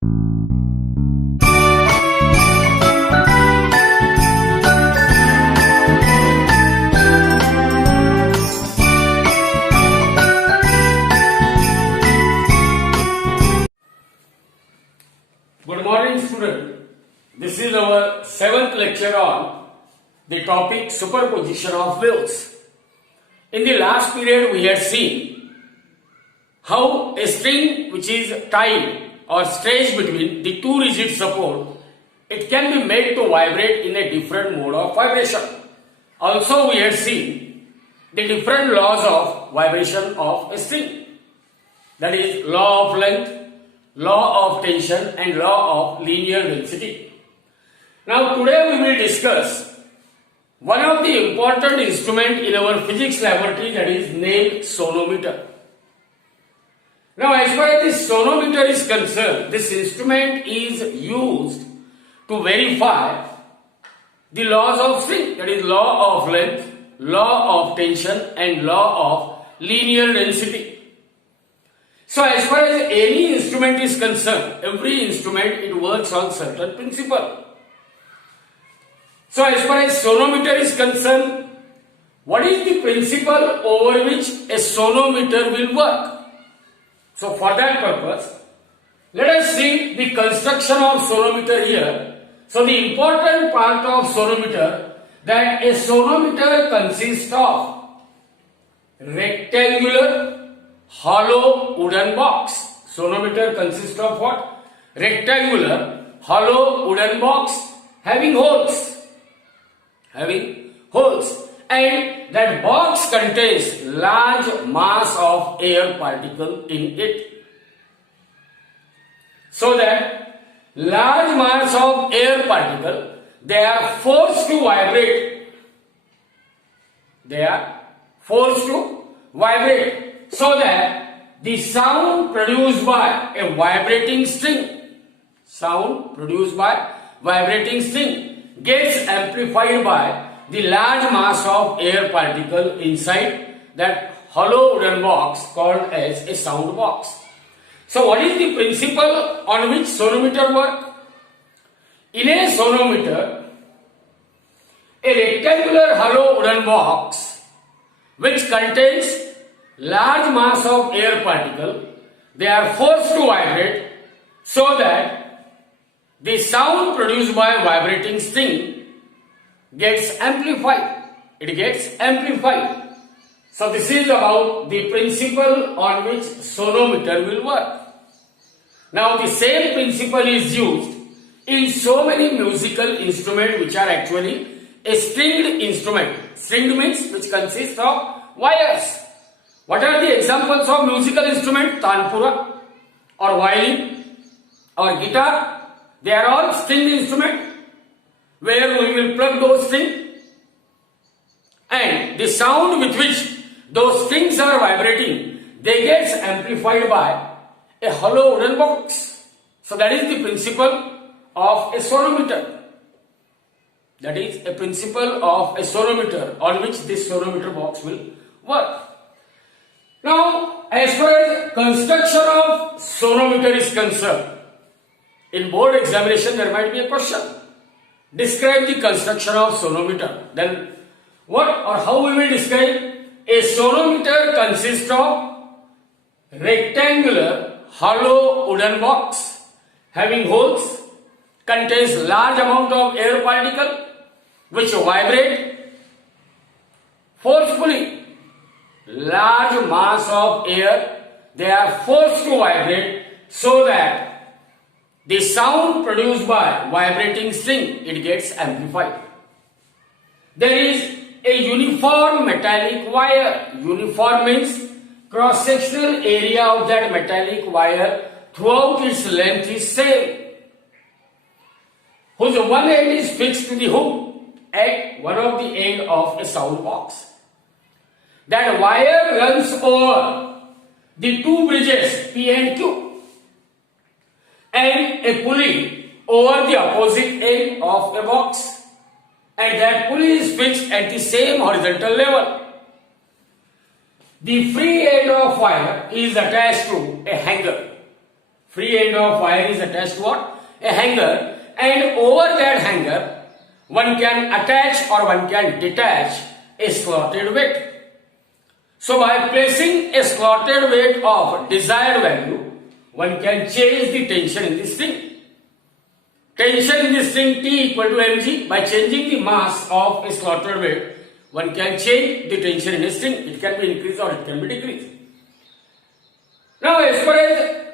Good morning, student. This is our 7th lecture on the topic superposition of waves. In the last period, we had seen how a string which is tied or stretched between the two rigid support, it can be made to vibrate in a different mode of vibration. Also, we had seen the different laws of vibration of a string. That is law of length, law of tension and law of linear density. Now today we will discuss one of the important instruments in our physics laboratory, that is named sonometer. Now as far as the sonometer is concerned, this instrument is used to verify the laws of string, that is law of length, law of tension and law of linear density. So as far as any instrument is concerned, every instrument it works on certain principle. So as far as sonometer is concerned, what is the principle over which a sonometer will work? So for that purpose, let us see the construction of sonometer here. So the important part of sonometer, that a sonometer consists of rectangular hollow wooden box. Sonometer consists of what? Rectangular hollow wooden box having holes. And that box contains large mass of air particle in it. So that large mass of air particle, they are forced to vibrate. So that the sound produced by a vibrating string, gets amplified by the large mass of air particle inside that hollow wooden box called as a sound box. So what is the principle on which sonometer work? In a sonometer, a rectangular hollow wooden box which contains large mass of air particle, they are forced to vibrate so that the sound produced by vibrating string gets amplified. It gets amplified. So this is about the principle on which sonometer will work. Now the same principle is used in so many musical instruments which are actually a stringed instrument. Stringed means which consists of wires. What are the examples of musical instrument? Tanpura or violin or guitar. They are all stringed instruments where we will plug those strings and the sound with which those strings are vibrating, they get amplified by a hollow wooden box. So that is the principle of a sonometer. That is a principle of a sonometer on which this sonometer box will work. Now, as far as construction of sonometer is concerned, in board examination there might be a question. Describe the construction of sonometer. Then what or how we will describe? A sonometer consists of rectangular hollow wooden box having holes, contains large amount of air particle which vibrate forcefully. Large mass of air, they are forced to vibrate so that the sound produced by vibrating string, it gets amplified. There is a uniform metallic wire. Uniform means cross-sectional area of that metallic wire throughout its length is same, whose one end is fixed to the hook at one of the end of a sound box. That wire runs over the two bridges P and Q and a pulley over the opposite end of a box, and that pulley is fixed at the same horizontal level. The free end of wire is attached to a hanger. free end of wire is attached to what? A hanger, and over that hanger one can attach or one can detach a slotted weight. So by placing a slotted weight of desired value, one can change the tension in the string. Tension in the string T equal to mg. By changing the mass of a slotted weight, one can change the tension in a string. It can be increased or it can be decreased. Now as far as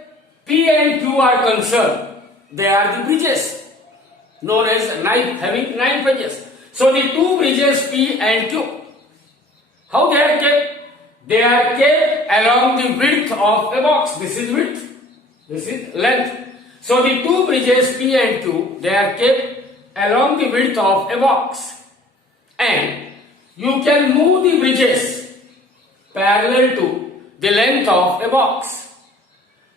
P and Q are concerned, they are the bridges known as knife, having 9 edges. So the two bridges P and Q, how they are kept? They are kept along the width of a box. This is width, this is length. So the two bridges P and Q, they are kept along the width of a box, and you can move the bridges parallel to the length of a box.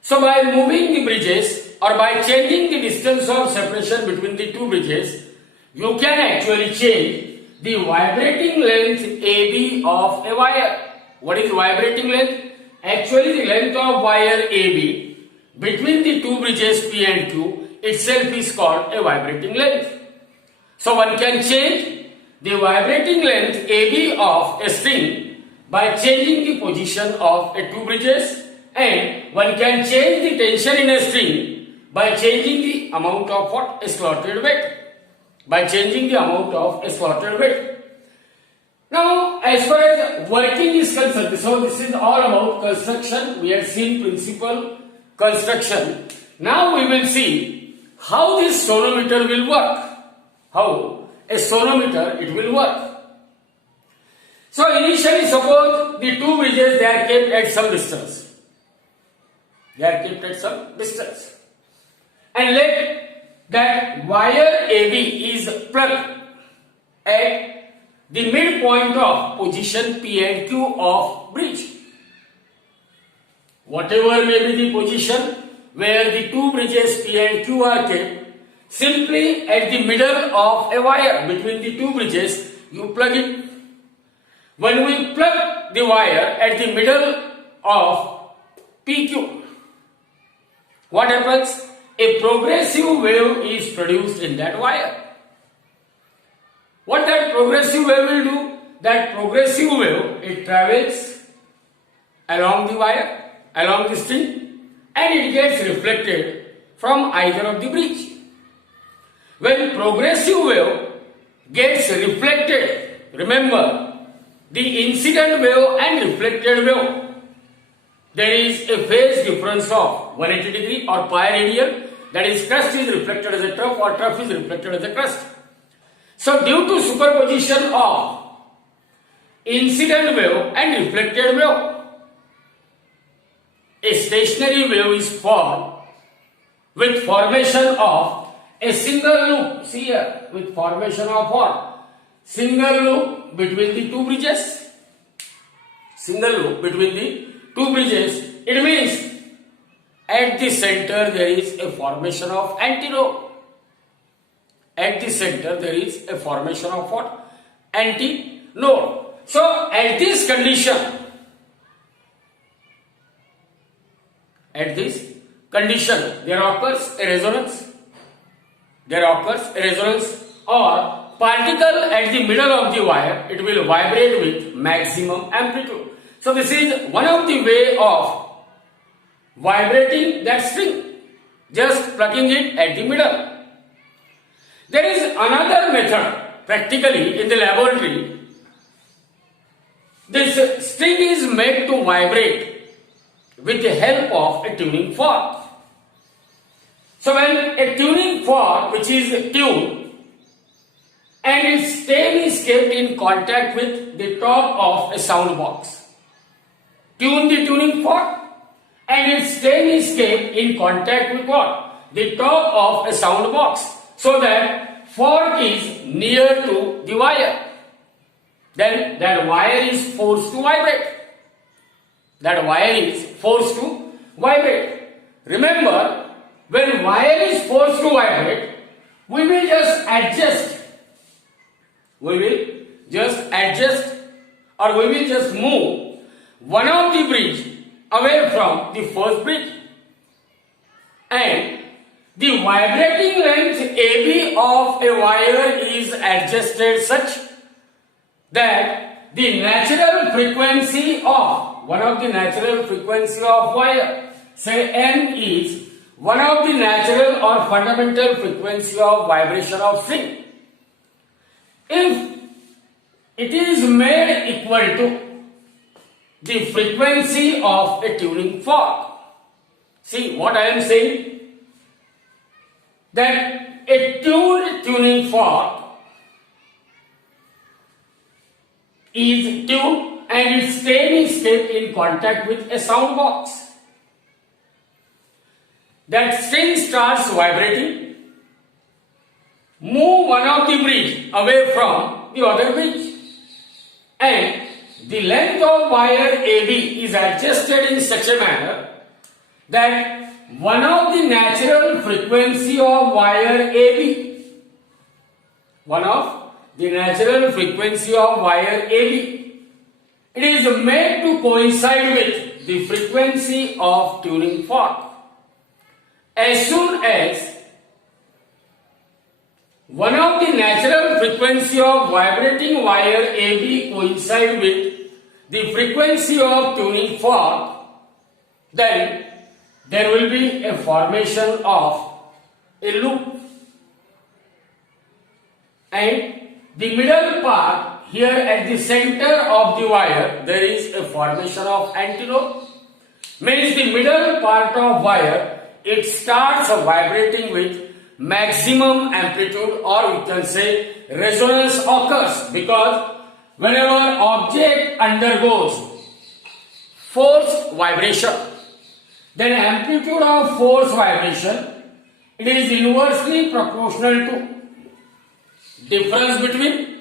So by moving the bridges or by changing the distance of separation between the two bridges, you can actually change the vibrating length AB of a wire. What is vibrating length? Actually the length of wire AB between the two bridges P and Q itself is called a vibrating length. So one can change the vibrating length AB of a string by changing the position of a two bridges, and one can change the tension in a string by changing the amount of what? A slotted weight. By changing the amount of a slotted weight. Now, as far as working is concerned, so this is all about construction. We have seen principal construction. Now we will see how this sonometer will work. How a sonometer it will work. So initially, suppose the two bridges they are kept at some distance. They are kept at some distance, and let that wire AB is plugged at the midpoint of position P and Q of bridge. Whatever may be the position where the two bridges P and Q are kept, simply at the middle of a wire between the two bridges, you plug it. When we plug the wire at the middle of PQ, what happens? A progressive wave is produced in that wire. What that progressive wave will do? That progressive wave, it travels along the wire, along the string, and it gets reflected from either of the bridge. When progressive wave gets reflected, remember, the incident wave and reflected wave, there is a phase difference of 180 degree or pi radian, that is crust is reflected as a trough or trough is reflected as a crust. So due to superposition of incident wave and reflected wave, a stationary wave is formed with formation of a single loop. See here, with formation of what? Single loop between the two bridges. Single loop between the two bridges. It means at the center there is a formation of antinode. At the center there is a formation of what? Antinode. So at this condition, there occurs a resonance. There occurs a resonance, or particle at the middle of the wire, it will vibrate with maximum amplitude. So this is one of the way of vibrating that string, just plugging it at the middle. There is another method, practically in the laboratory. This string is made to vibrate with the help of a tuning fork. So when a tuning fork which is tuned and its stem is kept in contact with the top of a sound box, tune the tuning fork and its stem is kept in contact with what? The top of a sound box, so that fork is near to the wire. Then that wire is forced to vibrate. That wire is forced to vibrate. Remember, when wire is forced to vibrate, we will just adjust. We will just adjust, or we will just move one of the bridge away from the first bridge. and the vibrating length AB of a wire is adjusted such that the natural frequency of one of the natural frequency of wire, say N, is one of the natural or fundamental frequency of vibration of string. If it is made equal to the frequency of a tuning fork, see what I am saying, that a tuned tuning fork is tuned and its stem is kept in contact with a sound box. That string starts vibrating, move one of the bridge away from the other bridge, and the length of wire AB is adjusted in such a manner that one of the natural frequency of wire AB, one of the natural frequency of wire AB, it is made to coincide with the frequency of tuning fork. As soon as one of the natural frequency of vibrating wire AB coincide with the frequency of tuning fork, then there will be a formation of a loop, and the middle part here at the center of the wire there is a formation of antilope, means the middle part of wire it starts vibrating with maximum amplitude, or we can say resonance occurs, because whenever object undergoes force vibration, then amplitude of force vibration it is inversely proportional to difference between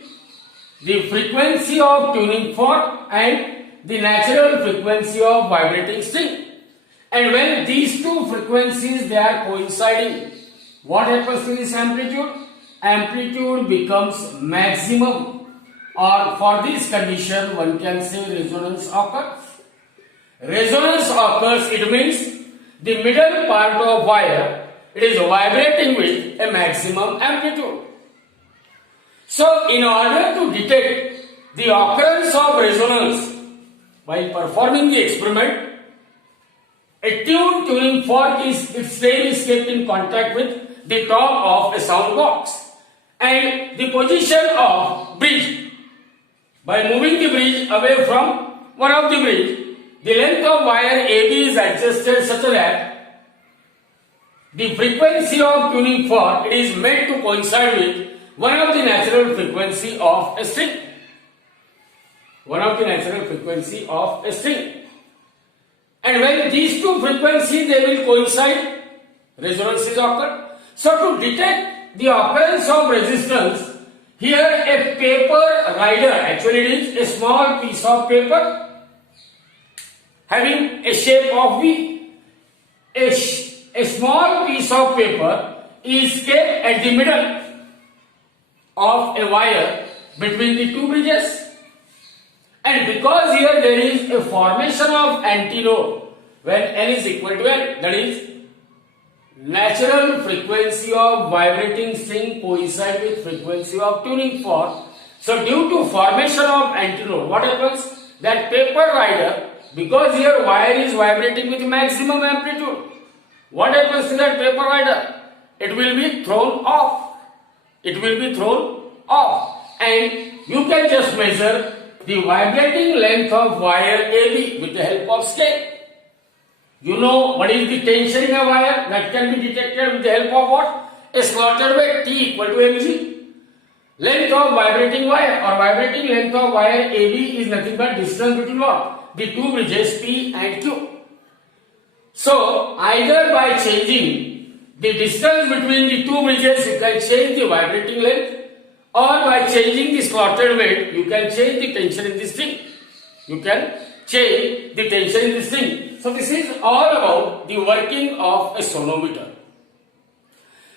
the frequency of tuning fork and the natural frequency of vibrating string. And when these two frequencies they are coinciding, what happens to this amplitude? Amplitude becomes maximum, or for this condition one can say resonance occurs. Resonance occurs, it means the middle part of wire it is vibrating with a maximum amplitude. So in order to detect the occurrence of resonance while performing the experiment, a tuned tuning fork its stem is kept in contact with the top of a sound box, and the position of bridge, by moving the bridge away from one of the bridge, the length of wire AB is adjusted such that the frequency of tuning fork it is made to coincide with one of the natural frequency of a string. One of the natural frequency of a string. And when these two frequencies they will coincide, resonances occur. So to detect the occurrence of resistance, here a paper rider, actually it is a small piece of paper having a shape of V. A small piece of paper is kept at the middle of a wire between the two bridges. And because here there is a formation of antinode when N is equal to N, that is natural frequency of vibrating string coincide with frequency of tuning fork. So due to formation of antinode, what happens? That paper rider, because here wire is vibrating with maximum amplitude, what happens to that paper rider? It will be thrown off. It will be thrown off. And you can just measure the vibrating length of wire AB with the help of scale. You know what is the tension in a wire? That can be detected with the help of what? A slotted weight T equal to mg. Length of vibrating wire or vibrating length of wire AB is nothing but distance between what? The two bridges P and Q. So either by changing the distance between the two bridges you can change the vibrating length, or by changing the slotted weight you can change the tension in this string. You can change the tension in this string. So this is all about the working of a sonometer.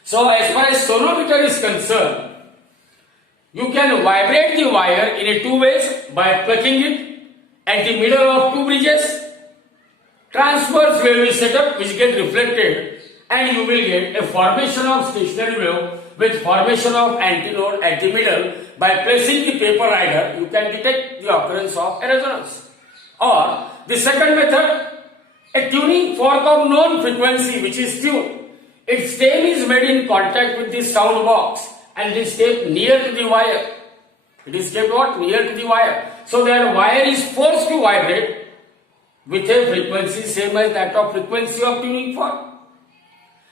So as far as sonometer is concerned, you can vibrate the wire in a two ways: by plucking it at the middle of two bridges. Transverse wave is set up which get reflected and you will get a formation of stationary wave with formation of antinode at the middle. By pressing the paper rider, you can detect the occurrence of a resonance. Or the second method, a tuning fork of known frequency which is tuned. Its stem is made in contact with the sound box and is kept near to the wire. It is kept what? Near to the wire. So that wire is forced to vibrate with a frequency same as that of frequency of tuning fork.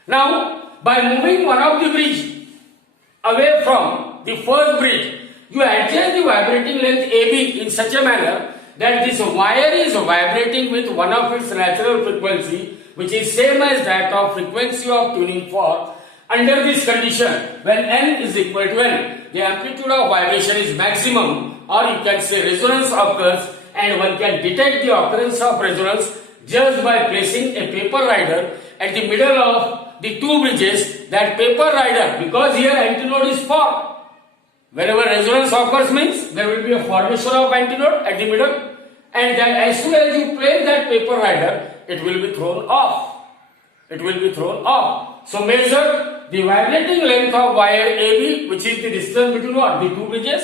Now, by moving one of the bridge away from the first bridge, you adjust the vibrating length AB in such a manner that this wire is vibrating with one of its natural frequency, which is same as that of frequency of tuning fork. Under this condition, when n is equal to n, the amplitude of vibration is maximum, or you can say resonance occurs, and one can detect the occurrence of resonance just by placing a paper rider at the middle of the two bridges. That paper rider, because here antinode is formed, wherever resonance occurs means there will be a formation of antinode at the middle, and that as soon as you place that paper rider, it will be thrown off. It will be thrown off. So measure the vibrating length of wire AB, which is the distance between what? The two bridges.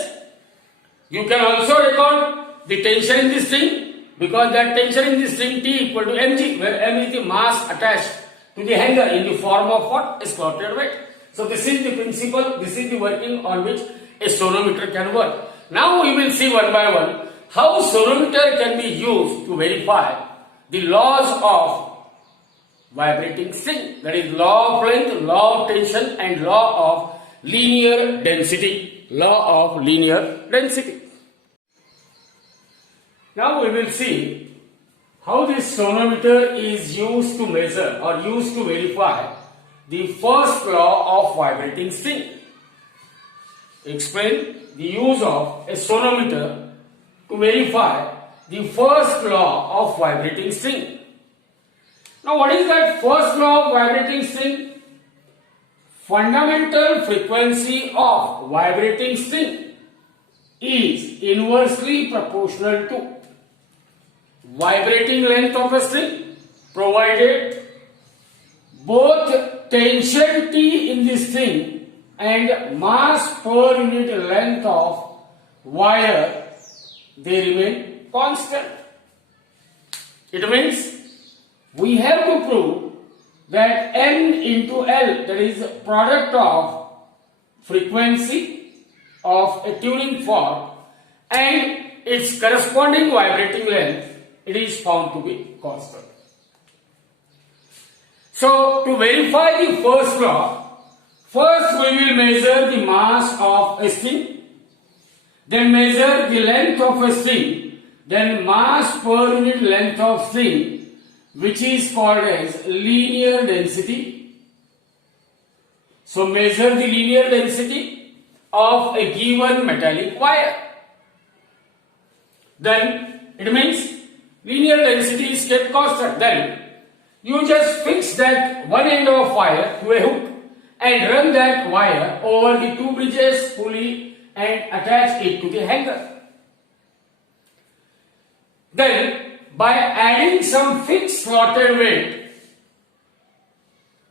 You can also record the tension in the string, because that tension in the string T equal to mg, where m is the mass attached to the hanger in the form of what? A slotted weight. So this is the principle, this is the working on which a sonometer can work. Now we will see one by one how sonometer can be used to verify the laws of vibrating string, that is law of length, law of tension, and law of linear density. Law of linear density. Now we will see how this sonometer is used to measure or used to verify the first law of vibrating string. Explain the use of a sonometer to verify the first law of vibrating string. Now what is that first law of vibrating string? Fundamental frequency of vibrating string is inversely proportional to vibrating length of a string, provided both tension T in the string and mass per unit length of wire, they remain constant. It means we have to prove that N into L, that is product of frequency of a tuning fork and its corresponding vibrating length, it is found to be constant. So to verify the first law, first we will measure the mass of a string, then measure the length of a string, then mass per unit length of string, which is called as linear density. So measure the linear density of a given metallic wire. Then it means linear density is kept constant. Then you just fix that one end of wire to a hook and run that wire over the two bridges pulley and attach it to the hanger. Then by adding some fixed slotted weight,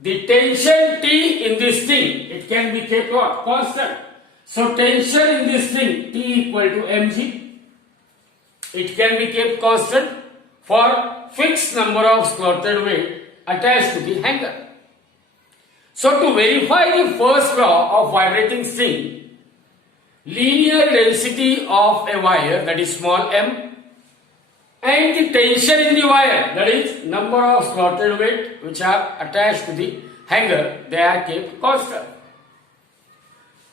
the tension T in this string, it can be kept what? Constant. So tension in this string T equal to mg, it can be kept constant for fixed number of slotted weight attached to the hanger. So to verify the first law of vibrating string, linear density of a wire, that is small m, and the tension in the wire, that is number of slotted weight which are attached to the hanger, they are kept constant.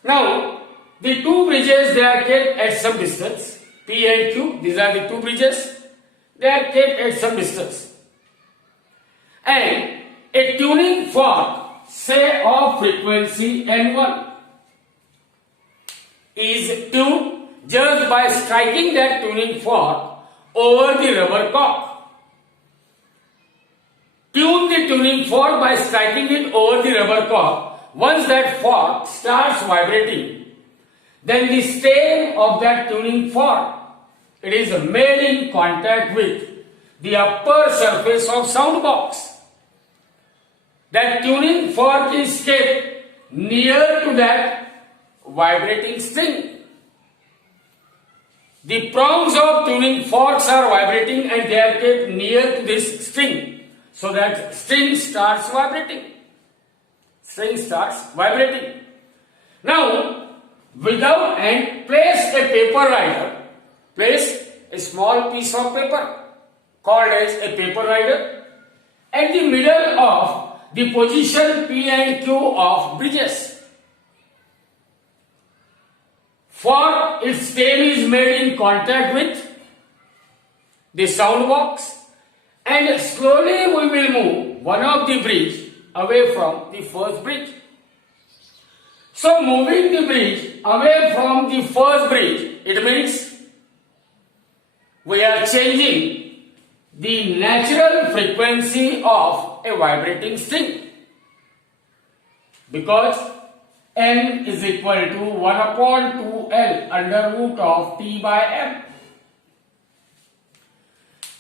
Now the two bridges, they are kept at some distance, P and Q, these are the two bridges, they are kept at some distance, and a tuning fork, say of frequency N1, is tuned just by striking that tuning fork over the rubber cock. Tune the tuning fork by striking it over the rubber cock. Once that fork starts vibrating, then the stem of that tuning fork, it is made in contact with the upper surface of sound box. that tuning fork is kept near to that vibrating string. The prongs of tuning forks are vibrating and they are kept near to this string, so that string starts vibrating. String starts vibrating. Now, without and place a paper rider, place a small piece of paper called as a paper rider at the middle of the position P and Q of bridges. For its stem is made in contact with the sound box, and slowly we will move one of the bridge away from the first bridge. So moving the bridge away from the first bridge, it means we are changing the natural frequency of a vibrating string, because N is equal to 1 upon 2L under root of T by M.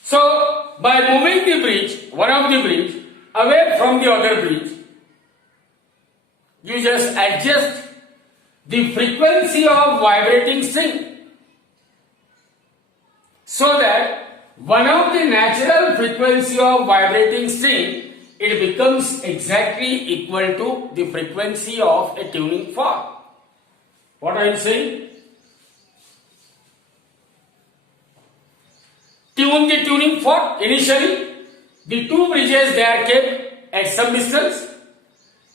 So, by moving the bridge, one of the bridge, away from the other bridge, you just adjust the frequency of vibrating string, so that one of the natural frequency of vibrating string, it becomes exactly equal to the frequency of a tuning fork. What I am saying? Tune the tuning fork. Initially, the two bridges, they are kept at some distance.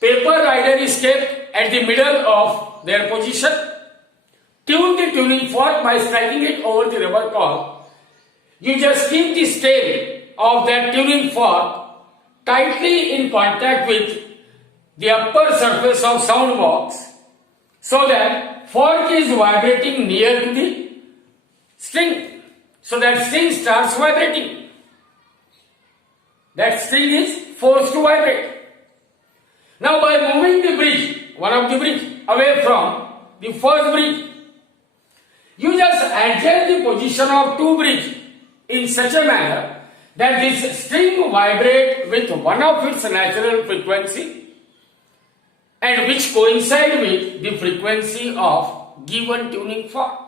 Paper rider is kept at the middle of their position. Tune the tuning fork by striking it over the rubber cork. You just keep the stem of that tuning fork tightly in contact with the upper surface of sound box, so that fork is vibrating near to the string, so that string starts vibrating. That string is forced to vibrate. Now by moving the bridge, one of the bridge, away from the first bridge, you just adjust the position of two bridge in such a manner that this string vibrate with one of its natural frequency and which coincide with the frequency of given tuning fork.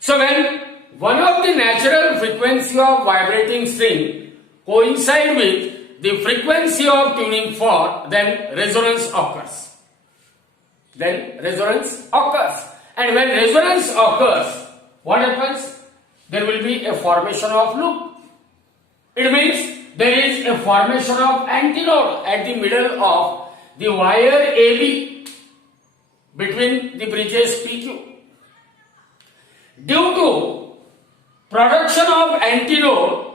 So when one of the natural frequency of vibrating string coincide with the frequency of tuning fork, then resonance occurs. And when resonance occurs, what happens? There will be a formation of loop. It means there is a formation of antinode at the middle of the wire AB between the bridges PQ. Due to production of antinode,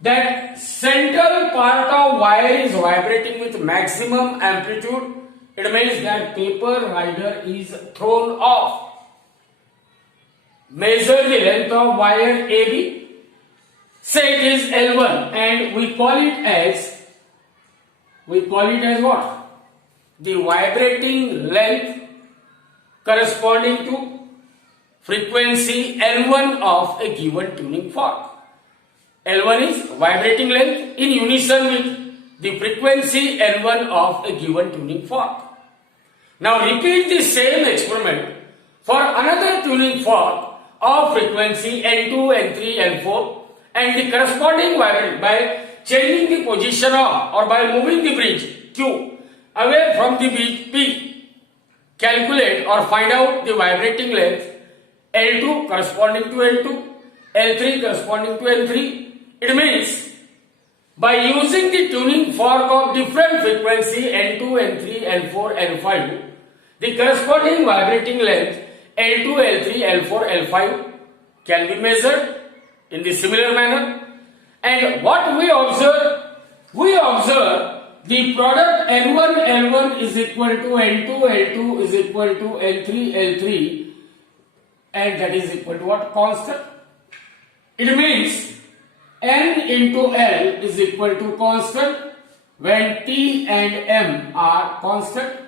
that central part of wire is vibrating with maximum amplitude. It means that paper rider is thrown off. Measure the length of wire AB. Say it is L1 and we call it as what? The vibrating length corresponding to frequency L1 of a given tuning fork. L1 is vibrating length in unison with the frequency L1 of a given tuning fork. Now repeat the same experiment for another tuning fork of frequency N2, N3, N4 and the corresponding vibrating by changing the position of or by moving the bridge Q away from the bridge P. Calculate or find out the vibrating length L2 corresponding to L2, L3 corresponding to L3. It means by using the tuning fork of different frequency N2, N3, N4, N5, the corresponding vibrating length L2, L3, L4, L5 can be measured in the similar manner. And what we observe? We observe the product N1, L1 is equal to N2, L2 is equal to L3, L3, and that is equal to what? Constant. It means N into L is equal to constant when T and M are constant.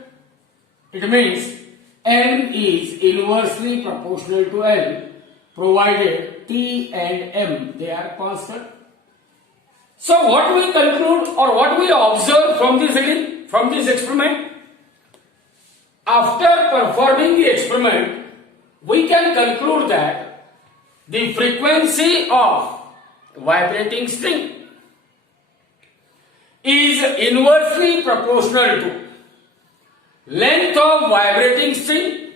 It means N is inversely proportional to L provided T and M they are constant. So what we conclude or what we observe from this reading, from this experiment? After performing the experiment, we can conclude that the frequency of vibrating string is inversely proportional to length of vibrating string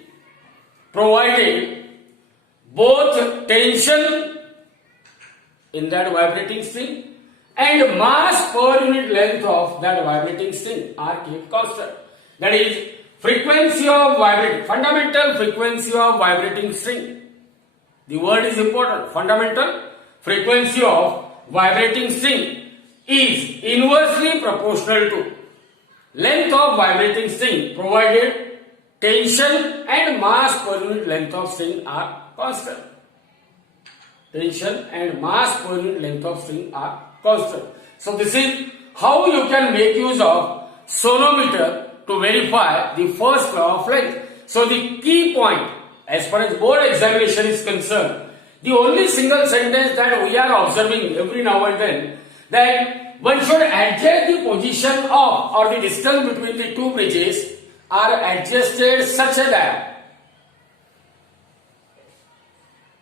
provided both tension in that vibrating string and mass per unit length of that vibrating string are kept constant. That is frequency of vibrating, fundamental frequency of vibrating string. The word is important. Fundamental frequency of vibrating string is inversely proportional to length of vibrating string provided tension and mass per unit length of string are constant. Tension and mass per unit length of string are constant. So this is how you can make use of sonometer to verify the first law of length. So the key point as far as board examination is concerned, the only single sentence that we are observing every now and then, that one should adjust the position of or the distance between the two bridges are adjusted such that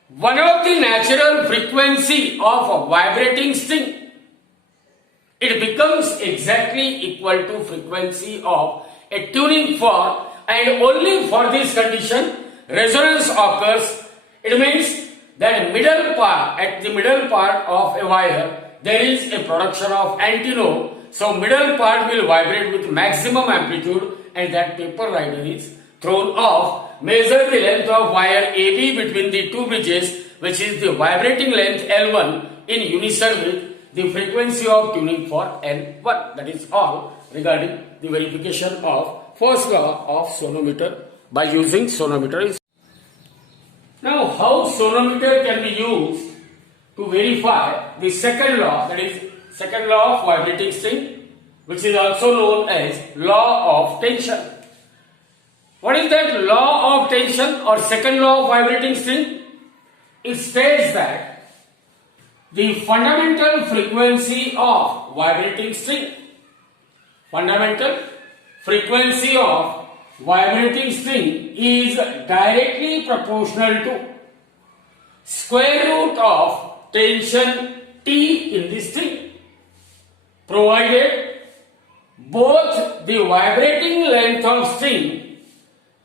one of the natural frequency of a vibrating string, it becomes exactly equal to frequency of a tuning fork, and only for this condition resonance occurs. It means that middle part, at the middle part of a wire there is a production of antinode, so middle part will vibrate with maximum amplitude and that paper rider is thrown off. Measure the length of wire AB between the two bridges, which is the vibrating length L1 in unison with the frequency of tuning fork L1. That is all regarding the verification of first law of sonometer by using sonometer. Now, how sonometer can be used to verify the second law, that is second law of vibrating string, which is also known as law of tension. What is that law of tension or second law of vibrating string? It states that the fundamental frequency of vibrating string, fundamental frequency of vibrating string is directly proportional to square root of tension T in the string, provided both the vibrating length of string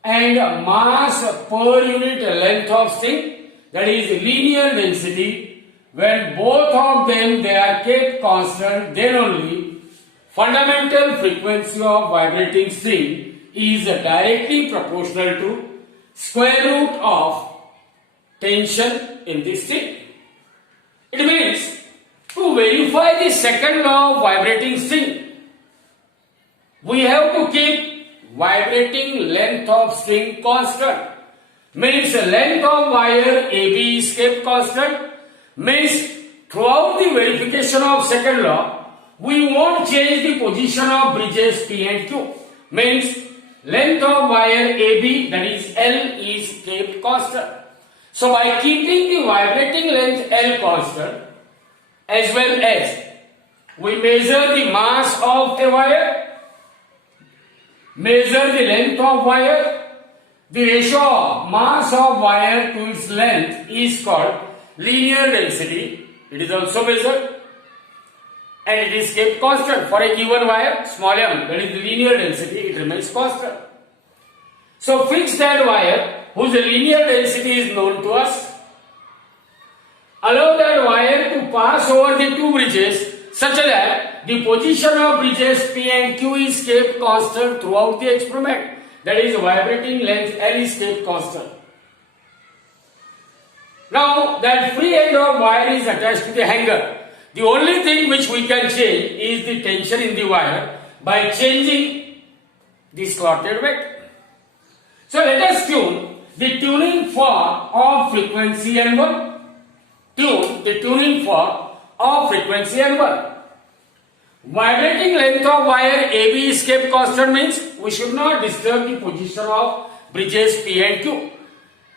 and mass per unit length of string, that is linear density, when both of them they are kept constant, then only fundamental frequency of vibrating string is directly proportional to square root of tension in the string. It means to verify the second law of vibrating string, we have to keep vibrating length of string constant. Means length of wire AB is kept constant. Means throughout the verification of second law, we won't change the position of bridges P and Q. Means length of wire AB, that is L, is kept constant. So by keeping the vibrating length L constant, as well as we measure the mass of a wire, measure the length of wire, the ratio of mass of wire to its length is called linear density. It is also measured and it is kept constant for a given wire, small m, that is linear density, it remains constant. So fix that wire whose linear density is known to us. Allow that wire to pass over the two bridges such that the position of bridges P and Q is kept constant throughout the experiment. That is vibrating length L is kept constant. Now that free end of wire is attached to the hanger. The only thing which we can change is the tension in the wire by changing the slotted weight. So let us tune the tuning fork of frequency N1. Tune the tuning fork of frequency N1. Vibrating length of wire AB is kept constant means we should not disturb the position of bridges P and Q.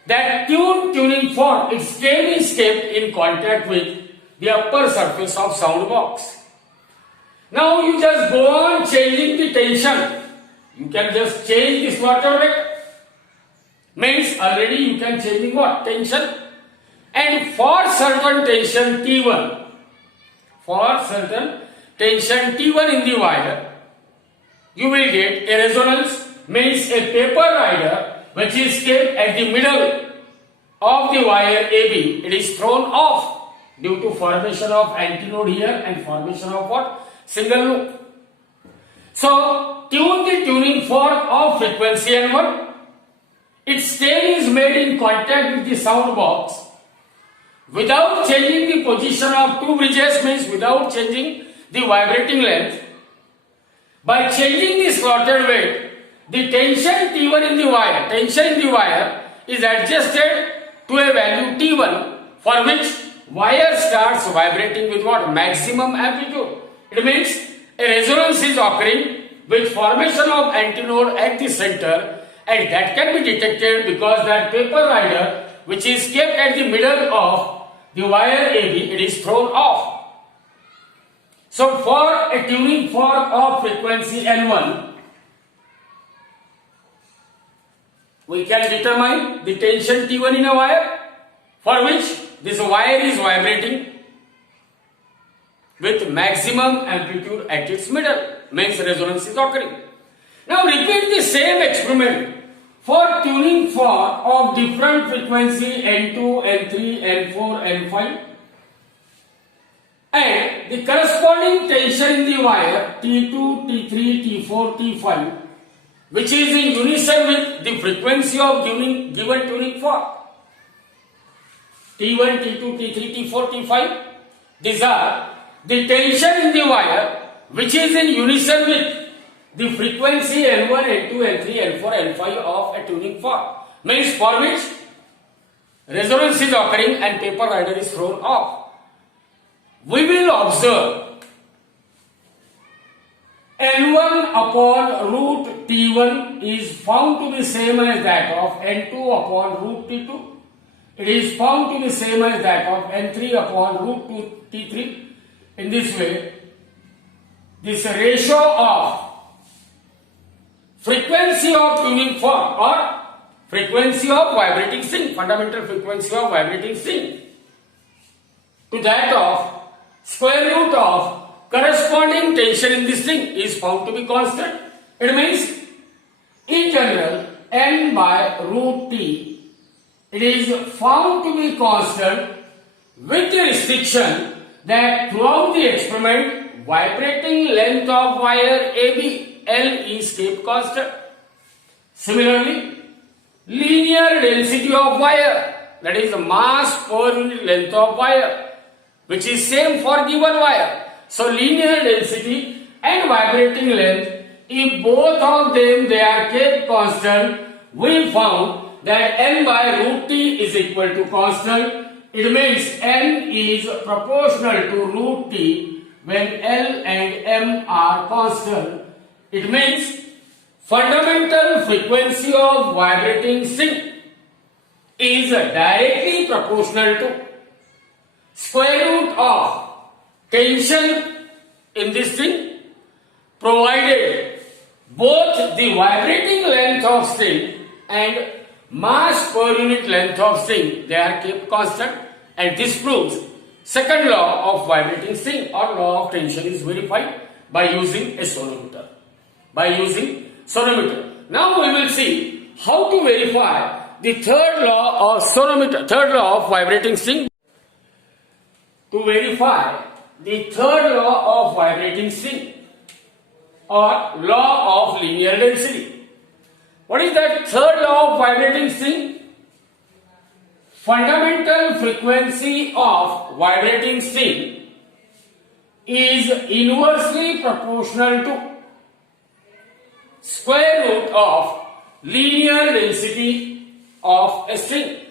That tuning fork, its tail is kept in contact with the upper surface of sound box. Now you just go on changing the tension. You can just change the slaughter rate. Means already you can change what? Tension. And for certain tension T1, in the wire, you will get a resonance, means a paper rider which is kept at the middle of the wire AB. It is thrown off due to formation of antinode here and formation of what? Single loop. So tune the tuning fork of frequency N1. Its tail is made in contact with the sound box without changing the position of two bridges, means without changing the vibrating length. By changing the slotted weight, the tension T1 in the wire, is adjusted to a value T1, for which wire starts vibrating with what? Maximum amplitude. It means a resonance is occurring with formation of antinode at the center, and that can be detected because that paper rider which is kept at the middle of the wire AB, it is thrown off. So for a tuning fork of frequency N1, we can determine the tension T1 in a wire, for which this wire is vibrating with maximum amplitude at its middle, means resonance is occurring. Now repeat the same experiment for tuning fork of different frequency N2, N3, N4, N5, and the corresponding tension in the wire T2, T3, T4, T5, which is in unison with the frequency of given tuning fork. T1, T2, T3, T4, T5, these are the tension in the wire which is in unison with the frequency N1, N2, N3, N4, N5 of a tuning fork, means for which resonance is occurring and paper rider is thrown off. We will observe N1 upon root T1 is found to be same as that of N2 upon root T2. It is found to be same as that of N3 upon root T3. In this way, this ratio of frequency of tuning fork or frequency of vibrating string, fundamental frequency of vibrating string, to that of square root of corresponding tension in the string is found to be constant. It means in general N by root T, it is found to be constant with the restriction that throughout the experiment vibrating length of wire AB L is kept constant. Similarly, linear density of wire, that is the mass per unit length of wire, which is same for given wire. So linear density and vibrating length, if both of them they are kept constant, we found that N by root T is equal to constant. It means N is proportional to root T when L and M are constant. It means fundamental frequency of vibrating string is directly proportional to square root of tension in this string, provided both the vibrating length of string and mass per unit length of string they are kept constant, and this proves second law of vibrating string or law of tension is verified by using a sonometer. Now we will see how to verify the third law of sonometer, third law of vibrating string. To verify the third law of vibrating string or law of linear density. What is that third law of vibrating string? Fundamental frequency of vibrating string is inversely proportional to square root of linear density of a string.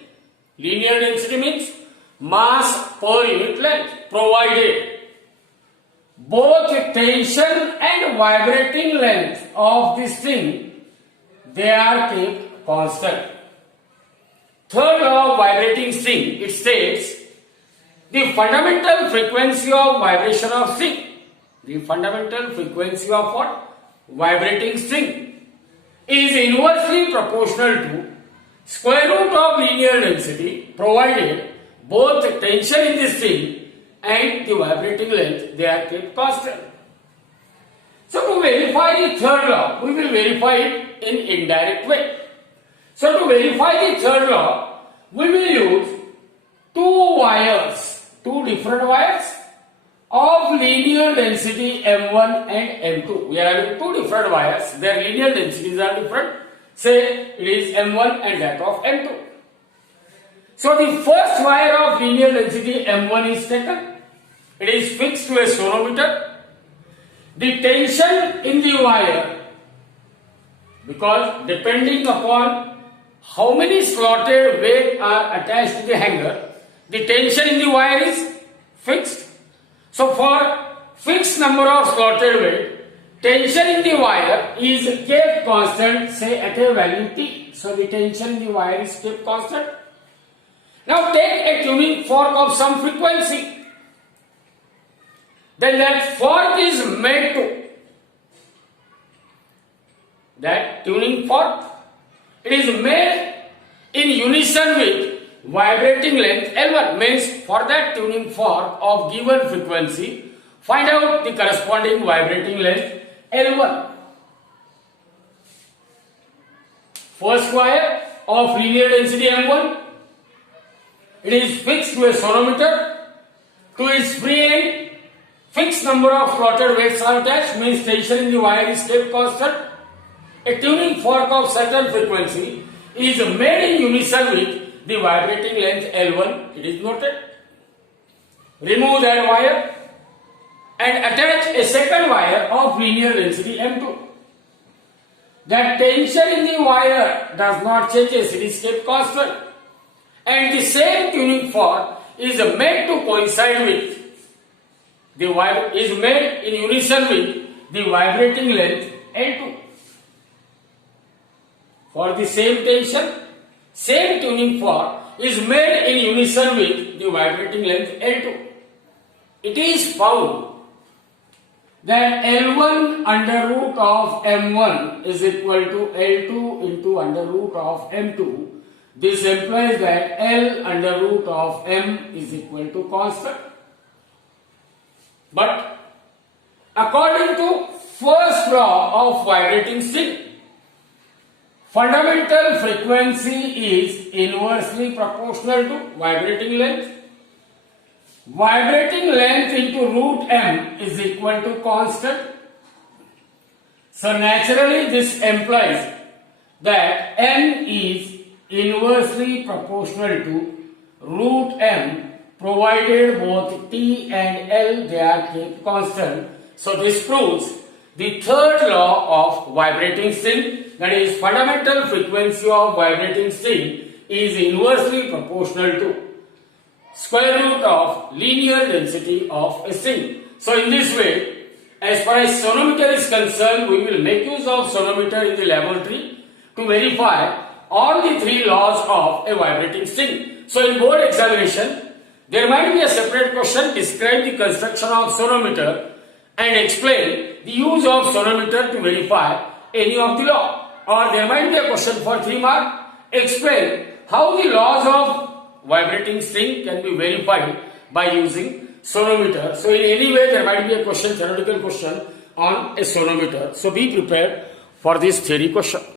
Linear density means mass per unit length, provided both tension and vibrating length of the string they are kept constant. Third law of vibrating string, it states the fundamental frequency of vibration of string The fundamental frequency of what? Vibrating string is inversely proportional to square root of linear density provided both the tension in the string and the vibrating length they are kept constant. So to verify the third law, we will verify it in indirect way. So to verify the third law, we will use two different wires of linear density M1 and M2. We are having two different wires, their linear densities are different. Say it is M1 and that of M2. So the first wire of linear density M1 is taken. It is fixed to a sonometer. The tension in the wire, because depending upon how many slotted weights are attached to the hanger, the tension in the wire is fixed. So for fixed number of slotted weight, tension in the wire is kept constant, say at a value T. So the tension in the wire is kept constant. Now take a tuning fork of some frequency. Then that fork is made to, that tuning fork, it is made in unison with vibrating length L1. Means for that tuning fork of given frequency, find out the corresponding vibrating length L1. First wire of linear density M1, it is fixed to a sonometer. To its free end, fixed number of slotted weights are attached, means tension in the wire is kept constant. A tuning fork of certain frequency is made in unison with the vibrating length L1. It is noted. Remove that wire and attach a second wire of linear density M2. That tension in the wire does not change, it is kept constant. And the same tuning fork is made to coincide with is made in unison with the vibrating length L2. For the same tension, same tuning fork is made in unison with the vibrating length L2. It is found that L1 under root of M1 is equal to L2 into under root of M2. This implies that L under root of M is equal to constant. But according to first law of vibrating string, fundamental frequency is inversely proportional to vibrating length. Vibrating length into root M is equal to constant. So naturally this implies that N is inversely proportional to root M provided both T and L they are kept constant. So this proves the third law of vibrating string, that is fundamental frequency of vibrating string is inversely proportional to square root of linear density of a string. So in this way, as far as sonometer is concerned, we will make use of sonometer in the laboratory to verify all the three laws of a vibrating string. So in board examination, there might be a separate question, describe the construction of sonometer and explain the use of sonometer to verify any of the law. Or there might be a question for 3 marks, explain how the laws of vibrating string can be verified by using sonometer. So in any way there might be a question, theoretical question on a sonometer. So be prepared for this theory question.